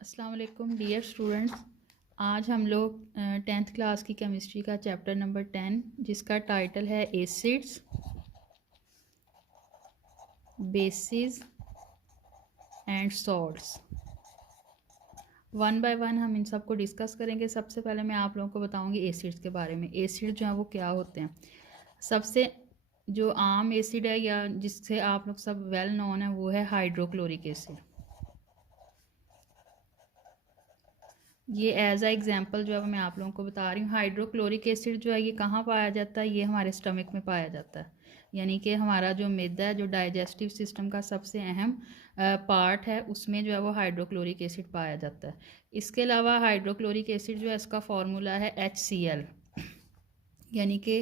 अस्सलाम वालेकुम dear students. आज हम लोग 10th क्लास की केमिस्ट्री का चैप्टर नंबर 10 जिसका टाइटल है acids, basis and salts. One by one हम इन सब को डिस्कस करेंगे। सबसे पहले मैं आप लोगों को बताऊंगी एसिड्स के बारे में। एसिड जो है वो क्या होते हैं। सबसे जो आम एसिड है या जिससे आप लोग सब वेल नोन है वो है हाइड्रोक्लोरिक एसिड। ये एज अ एग्जांपल जो है मैं आप लोगों को बता रही हूँ। हाइड्रोक्लोरिक एसिड जो है ये कहाँ पाया जाता है, ये हमारे स्टमक में पाया जाता है। यानी कि हमारा जो मैदा है, जो डाइजेस्टिव सिस्टम का सबसे अहम पार्ट है, उसमें जो है वो हाइड्रोक्लोरिक एसिड पाया जाता है। इसके अलावा हाइड्रोक्लोरिक एसिड जो है इसका फॉर्मूला है HCl, यानी कि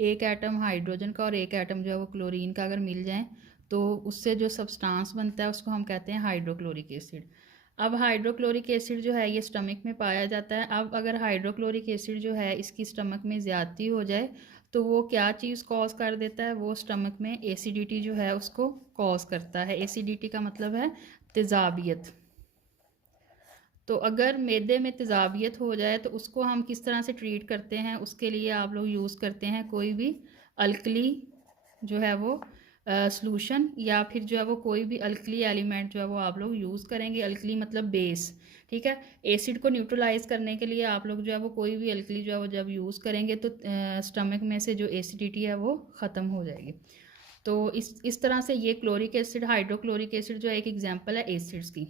एक एटम हाइड्रोजन का और एक एटम जो है वो क्लोरीन का अगर मिल जाए तो उससे जो सब्सटेंस बनता है उसको हम कहते हैं हाइड्रोक्लोरिक एसिड। अब हाइड्रोक्लोरिक एसिड जो है ये स्टमक में पाया जाता है। अब अगर हाइड्रोक्लोरिक एसिड जो है इसकी स्टमक में ज़्यादती हो जाए तो वो क्या चीज़ कॉज कर देता है, वो स्टमक में एसिडिटी जो है उसको कॉज करता है। एसिडिटी का मतलब है तेज़ाबियत। तो अगर मैदे में तेज़ाबियत हो जाए तो उसको हम किस तरह से ट्रीट करते हैं, उसके लिए आप लोग यूज़ करते हैं कोई भी अल्कली जो है वो सॉल्यूशन, या फिर जो है वो कोई भी अल्कली एलिमेंट जो है वो आप लोग यूज़ करेंगे। अल्कली मतलब बेस, ठीक है। एसिड को न्यूट्रलाइज करने के लिए आप लोग जो है वो कोई भी अल्कली जो है वो जब यूज़ करेंगे तो स्टमक में से जो एसिडिटी है वो ख़त्म हो जाएगी। तो इस तरह से ये क्लोरिक एसिड, हाइड्रोक्लोरिक एसिड जो है एक एग्जाम्पल है एसिड्स की।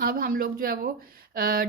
अब हम लोग जो है वो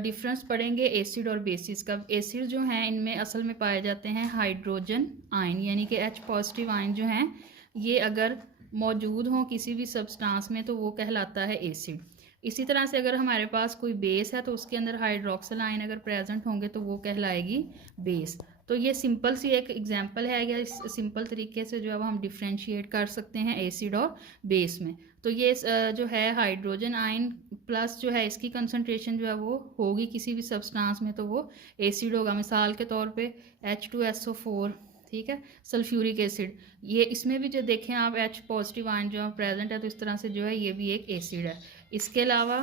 डिफरेंस पढ़ेंगे एसिड और बेसिस का। एसिड जो हैं इनमें असल में पाए जाते हैं हाइड्रोजन आयन, यानी कि H पॉजिटिव आयन जो हैं ये अगर मौजूद हों किसी भी सब्सटेंस में तो वो कहलाता है एसिड। इसी तरह से अगर हमारे पास कोई बेस है तो उसके अंदर हाइड्रोक्सिल आयन अगर प्रेजेंट होंगे तो वो कहलाएगी बेस। तो ये सिंपल सी एक एग्जांपल है, या इस सिंपल तरीके से जो है वो हम डिफ्रेंशिएट कर सकते हैं एसिड और बेस में। तो ये जो है हाइड्रोजन आयन प्लस जो है इसकी कंसंट्रेशन जो है वो होगी किसी भी सब्सटेंस में तो वो एसिड होगा। मिसाल के तौर पे H2SO4, ठीक है, सल्फ्यूरिक एसिड। ये इसमें भी जो देखें आप H पॉजिटिव आयन जो प्रेजेंट है तो इस तरह से जो है ये भी एक एसिड है। इसके अलावा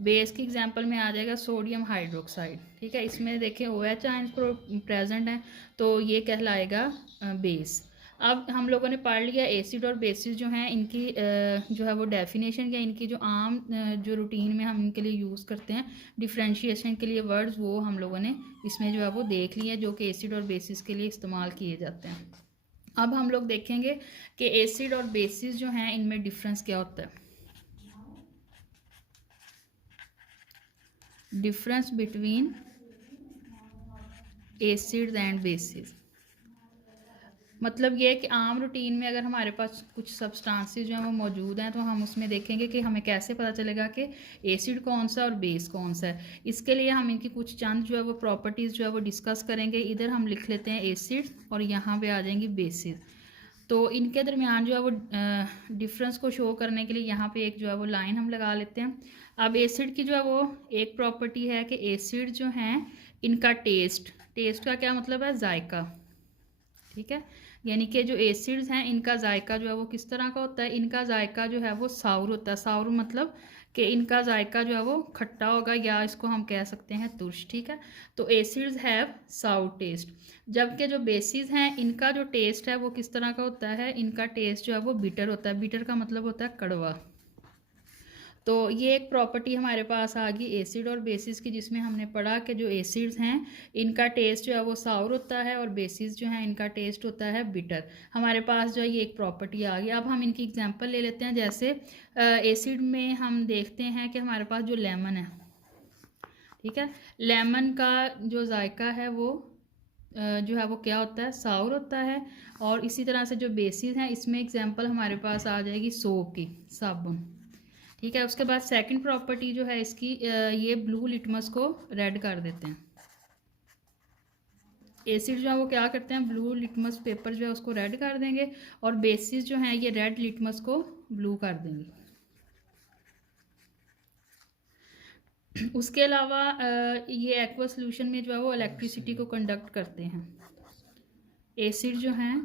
बेस की एग्जांपल में आ जाएगा सोडियम हाइड्रोक्साइड, ठीक है। इसमें देखें OH आयन प्रेजेंट हैं तो ये कहलाएगा बेस। अब हम लोगों ने पढ़ लिया एसिड और बेसिस जो हैं इनकी जो है वो डेफिनेशन, या इनकी जो आम जो रूटीन में हम इनके लिए यूज़ करते हैं डिफ्रेंशिएशन के लिए वर्ड्स, वो हम लोगों ने इसमें जो है वो देख लिया जो कि एसिड और बेसिस के लिए इस्तेमाल किए जाते हैं। अब हम लोग देखेंगे कि एसिड और बेसिस जो हैं इनमें डिफरेंस क्या होता है। Difference between acids and bases मतलब ये है कि आम रूटीन में अगर हमारे पास कुछ सब्सटेंसेस जो हैं वो मौजूद हैं तो हम उसमें देखेंगे कि हमें कैसे पता चलेगा कि एसिड कौन सा और बेस कौन सा है। इसके लिए हम इनकी कुछ चंद जो है वो प्रॉपर्टीज़ जो है वो डिस्कस करेंगे। इधर हम लिख लेते हैं एसिड और यहाँ पे आ जाएंगी बेसिस। तो इनके दरमियान जो है वो डिफरेंस को शो करने के लिए यहाँ पे एक जो है वो लाइन हम लगा लेते हैं। अब एसिड की जो है वो एक प्रॉपर्टी है कि एसिड जो हैं इनका टेस्ट का क्या मतलब है, जायका, ठीक है। यानी कि जो एसिड्स हैं इनका जायका जो है वो किस तरह का होता है, इनका जायका जो है वो साउर होता है। साउर मतलब कि इनका जायका जो है वो खट्टा होगा, या इसको हम कह सकते हैं तुर्श, ठीक है। तो एसिड्स हैव साउर टेस्ट, जबकि जो बेसिस हैं इनका जो टेस्ट है वो किस तरह का होता है, इनका टेस्ट जो है वो बिटर होता है। बिटर का मतलब होता है कड़वा। तो ये एक प्रॉपर्टी हमारे पास आ गई एसिड और बेसिस की, जिसमें हमने पढ़ा कि जो एसिड्स हैं इनका टेस्ट जो है वो साउर होता है और बेसिस जो है इनका टेस्ट होता है बिटर। हमारे पास जो है ये एक प्रॉपर्टी आ गई। अब हम इनकी एग्जांपल ले लेते हैं। जैसे एसिड में हम देखते हैं कि हमारे पास जो लेमन है, ठीक है, लेमन का जो जायका है वो जो है वो क्या होता है, साउर होता है। और इसी तरह से जो बेसिस हैं इसमें एग्जांपल हमारे पास आ जाएगी सोप की, साबुन, ठीक है। उसके बाद सेकंड प्रॉपर्टी जो है इसकी, ये ब्लू लिटमस को रेड कर देते हैं। एसिड जो है वो क्या करते हैं, ब्लू लिटमस पेपर जो है उसको रेड कर देंगे, और बेसिस जो है ये रेड लिटमस को ब्लू कर देंगे। उसके अलावा ये एक्वा सोल्यूशन में जो है वो इलेक्ट्रिसिटी को कंडक्ट करते हैं। एसिड जो हैं